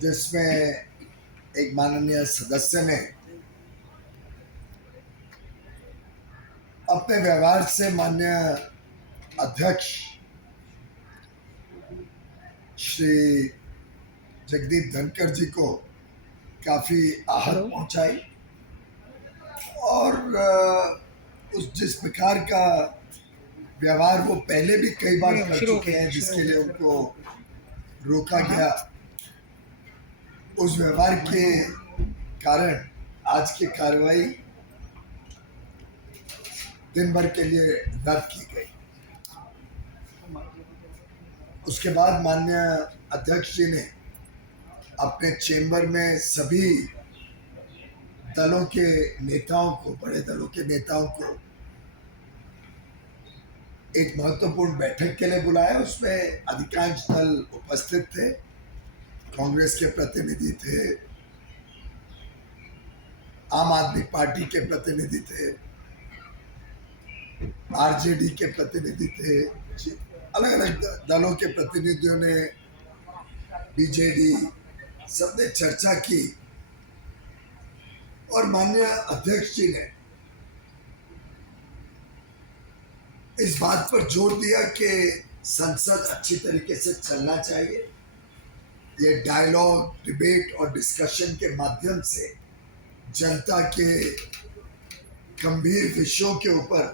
जिसमें एक माननीय सदस्य ने अपने व्यवहार से माननीय अध्यक्ष श्री जगदीप धनखड़ जी को काफी आहत पहुंचाई और उस जिस प्रकार का व्यवहार वो पहले भी कई बार कर चुके हैं जिसके लिए उनको रोका गया, उस व्यवहार के कारण आज की कार्रवाई दिन भर के लिए रद्द की गई। उसके बाद माननीय अध्यक्ष जी ने अपने चेंबर में सभी दलों के नेताओं को, बड़े दलों के नेताओं को एक महत्वपूर्ण बैठक के लिए बुलाया। उसमें अधिकांश दल उपस्थित थे। कांग्रेस के प्रतिनिधि थे, आम आदमी पार्टी के प्रतिनिधि थे, आरजेडी के प्रतिनिधि थे, अलग अलग दलों के प्रतिनिधियों ने, बीजेडी, सबने चर्चा की और माननीय अध्यक्ष जी ने इस बात पर जोर दिया कि संसद अच्छी तरीके से चलना चाहिए। ये डायलॉग, डिबेट और डिस्कशन के माध्यम से जनता के गंभीर विषयों के ऊपर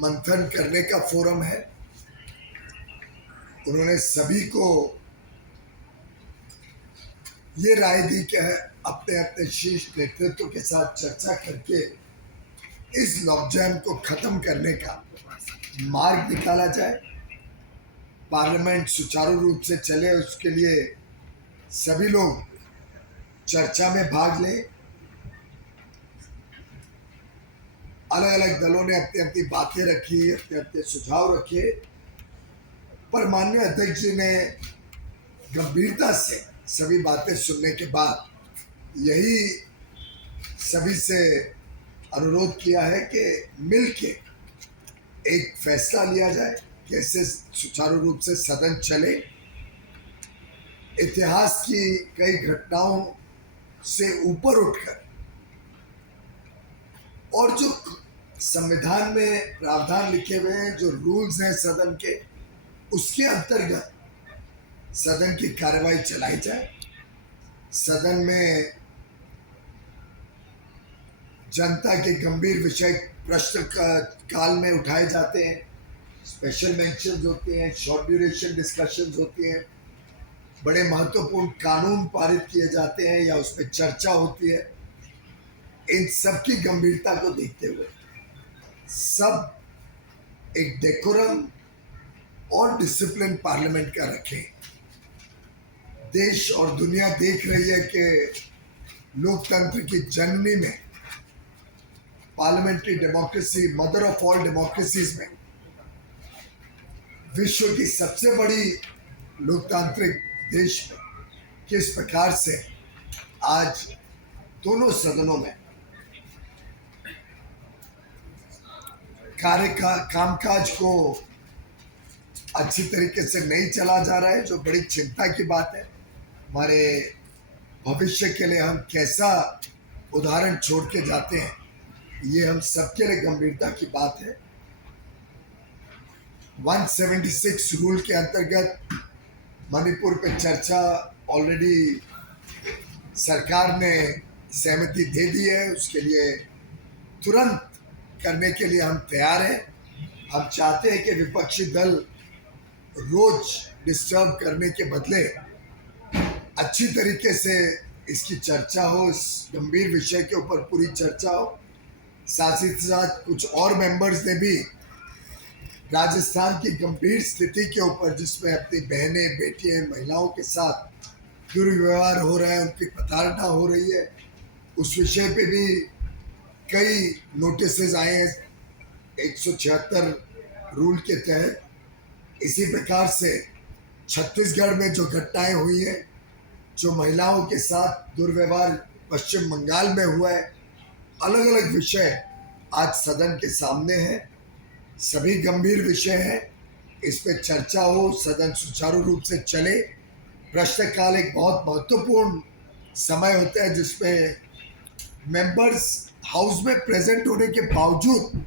मंथन करने का फोरम है। उन्होंने सभी को ये राय दी कि अपने अपने शीर्ष नेतृत्व के साथ चर्चा करके इस लॉकडाउन को खत्म करने का मार्ग निकाला जाए, पार्लियामेंट सुचारू रूप से चले, उसके लिए सभी लोग चर्चा में भाग लें। अलग अलग दलों ने अपनी अपनी बातें रखी, अपने अपने सुझाव रखे, पर माननीय अध्यक्ष जी ने गंभीरता से सभी बातें सुनने के बाद यही सभी से अनुरोध किया है कि मिलके एक फैसला लिया जाए, कैसे सुचारू रूप से सदन चले। इतिहास की कई घटनाओं से ऊपर उठकर और जो संविधान में प्रावधान लिखे हुए हैं, जो रूल्स हैं सदन के, उसके अंतर्गत सदन की कार्रवाई चलाई जाए। सदन में जनता के गंभीर विषय प्रश्न काल में उठाए जाते हैं, स्पेशल मेंशंस होते हैं, शॉर्ट ड्यूरेशन डिस्कशंस होती हैं, बड़े महत्वपूर्ण कानून पारित किए जाते हैं या उस पर चर्चा होती है। इन सब की गंभीरता को देखते हुए सब एक डेकोरम और डिसिप्लिन पार्लियामेंट का रखें। देश और दुनिया देख रही है कि लोकतंत्र की जननी में, parliamentary democracy, mother of all democracies में, विश्व की सबसे बड़ी लोकतांत्रिक देश में किस प्रकार से आज दोनों सदनों में कामकाज को अच्छी तरीके से नहीं चला जा रहा है, जो बड़ी चिंता की बात है। हमारे भविष्य के लिए हम कैसा उदाहरण छोड़ के जाते हैं, ये हम सबके लिए गंभीरता की बात है। 176 रूल के अंतर्गत मणिपुर पे चर्चा ऑलरेडी सरकार ने सहमति दे दी है, उसके लिए तुरंत करने के लिए हम तैयार हैं। हम चाहते हैं कि विपक्षी दल रोज डिस्टर्ब करने के बदले अच्छी तरीके से इसकी चर्चा हो, इस गंभीर विषय के ऊपर पूरी चर्चा हो। साथ ही साथ कुछ और मेंबर्स ने भी राजस्थान की गंभीर स्थिति के ऊपर, जिसमें अपनी बहनें, बेटियां, महिलाओं के साथ दुर्व्यवहार हो रहा है, उनकी प्रताड़ना हो रही है, उस विषय पे भी कई नोटिसेस आए हैं 176 रूल के तहत। इसी प्रकार से छत्तीसगढ़ में जो घटनाएं हुई हैं, जो महिलाओं के साथ दुर्व्यवहार पश्चिम बंगाल में हुआ है, अलग अलग विषय आज सदन के सामने हैं। सभी गंभीर विषय हैं, इस पे चर्चा हो, सदन सुचारू रूप से चले, प्रश्नकाल एक बहुत महत्वपूर्ण समय होता है जिसमें मेंबर्स हाउस में प्रेजेंट होने के बावजूद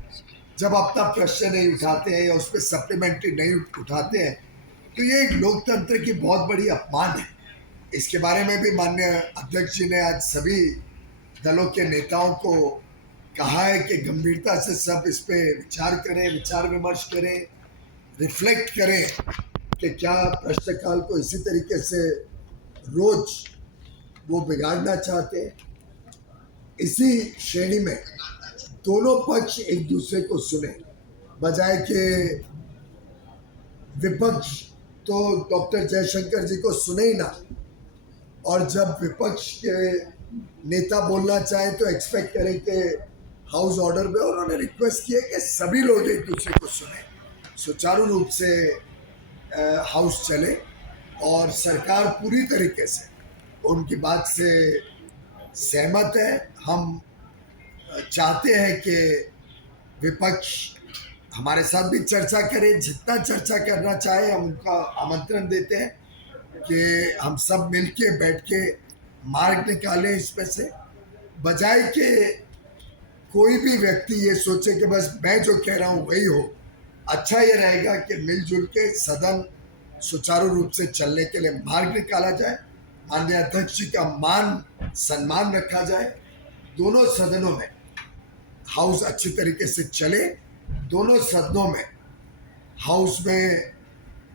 जब अपना प्रश्न नहीं उठाते हैं या उस पर सप्लीमेंट्री नहीं उठाते हैं तो ये एक लोकतंत्र की बहुत बड़ी अपमान है। इसके बारे में भी माननीय अध्यक्ष जी ने आज सभी दलों के नेताओं को कहा है कि गंभीरता से सब इस पे विचार करें, विचार विमर्श करें, रिफ्लेक्ट करें कि क्या प्रश्नकाल को इसी तरीके से रोज वो बिगाड़ना चाहते हैं। इसी श्रेणी में दोनों पक्ष एक दूसरे को सुने, बजाय के विपक्ष तो डॉक्टर जयशंकर जी को सुने ही ना, और जब विपक्ष के नेता बोलना चाहे तो एक्सपेक्ट करें कि हाउस ऑर्डर में उन्होंने रिक्वेस्ट किया कि सभी लोग एक दूसरे को सुने, सुचारू रूप से हाउस चले और सरकार पूरी तरीके से उनकी बात से सहमत है। हम चाहते हैं कि विपक्ष हमारे साथ भी चर्चा करे, जितना चर्चा करना चाहे हम उनका आमंत्रण देते हैं कि हम सब मिलके बैठ के मार्ग निकालें इसमें से, बजाय कि कोई भी व्यक्ति ये सोचे कि बस मैं जो कह रहा हूँ वही हो। अच्छा ये रहेगा कि मिलजुल के सदन सुचारू रूप से चलने के लिए मार्ग निकाला जाए, माननीय अध्यक्ष जी का मान सम्मान रखा जाए, दोनों सदनों में हाउस अच्छी तरीके से चले, दोनों सदनों में हाउस में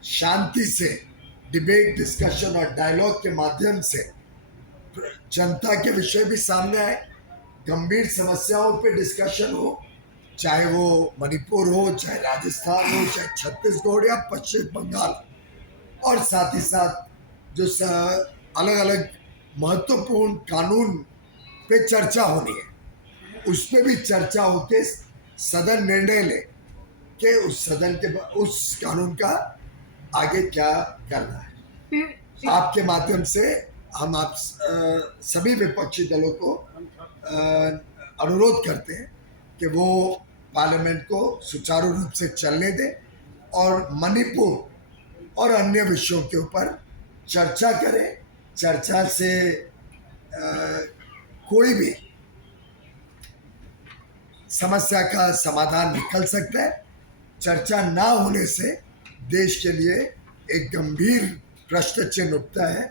शांति से डिबेट, डिस्कशन और डायलॉग के माध्यम से जनता के विषय भी सामने आए, गंभीर समस्याओं पे डिस्कशन हो, चाहे वो मणिपुर हो, चाहे राजस्थान हो, चाहे छत्तीसगढ़ या पश्चिम बंगाल, और साथ ही साथ जो अलग अलग महत्वपूर्ण कानून पे चर्चा होनी है उस पे भी चर्चा होके सदन निर्णय ले कि उस सदन के उस कानून का आगे क्या करना है। आपके माध्यम से हम आप सभी विपक्षी दलों को अनुरोध करते हैं कि वो पार्लियामेंट को सुचारू रूप से चलने दें और मणिपुर और अन्य विषयों के ऊपर चर्चा करें। चर्चा से कोई भी समस्या का समाधान निकल सकता है। चर्चा ना होने से देश के लिए एक गंभीर प्रश्न चिन्ह उठता है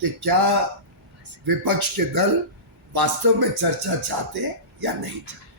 कि क्या विपक्ष के दल वास्तव में चर्चा चाहते हैं या नहीं चाहते।